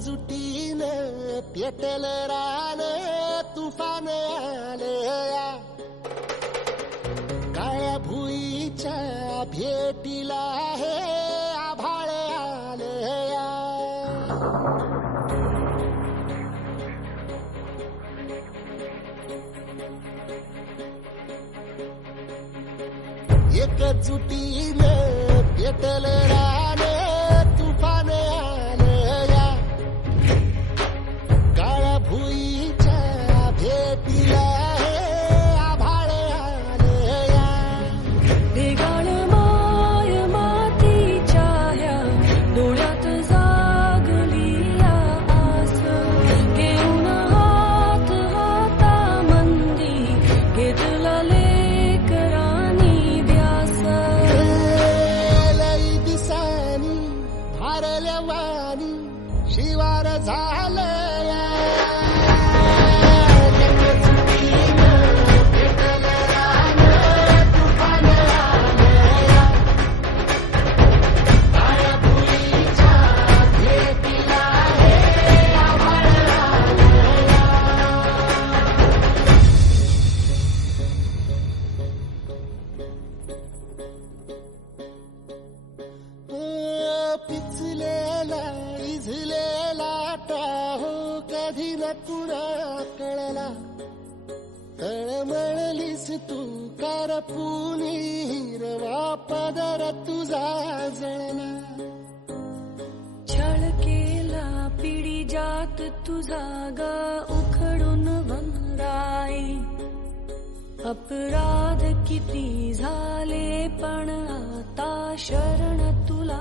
एकजुटीनं पेटल रान तुफान आलया काळ्या भुईच्या भेटीला हे आभाळ आलया एकजुटीनं पेटल रान तुफान आलया काळ्या भुईच्या भेटीला हे आभाळ आलया भेगाण माय मातीच्या ह्या डोळ्यात जागली या आस घेऊन हात हातामंदी घेतला लेकरांनी ध्यास लई दिसानी भारल्या वाणी शिवार झालया एकजुटीनं पेटल रान तुफान आलया काळ्या भुईच्या भेटीला हे आभाळ आलया पिचलेला इझलेला टाहो कधी न कुणा कळला तळमळलीस तू करपुनी हिरवा पदर तुझा जळला छळ केला पिढी जात तुझा ग उखडून वनराई अपराध किती झाले पण आता शरण तुला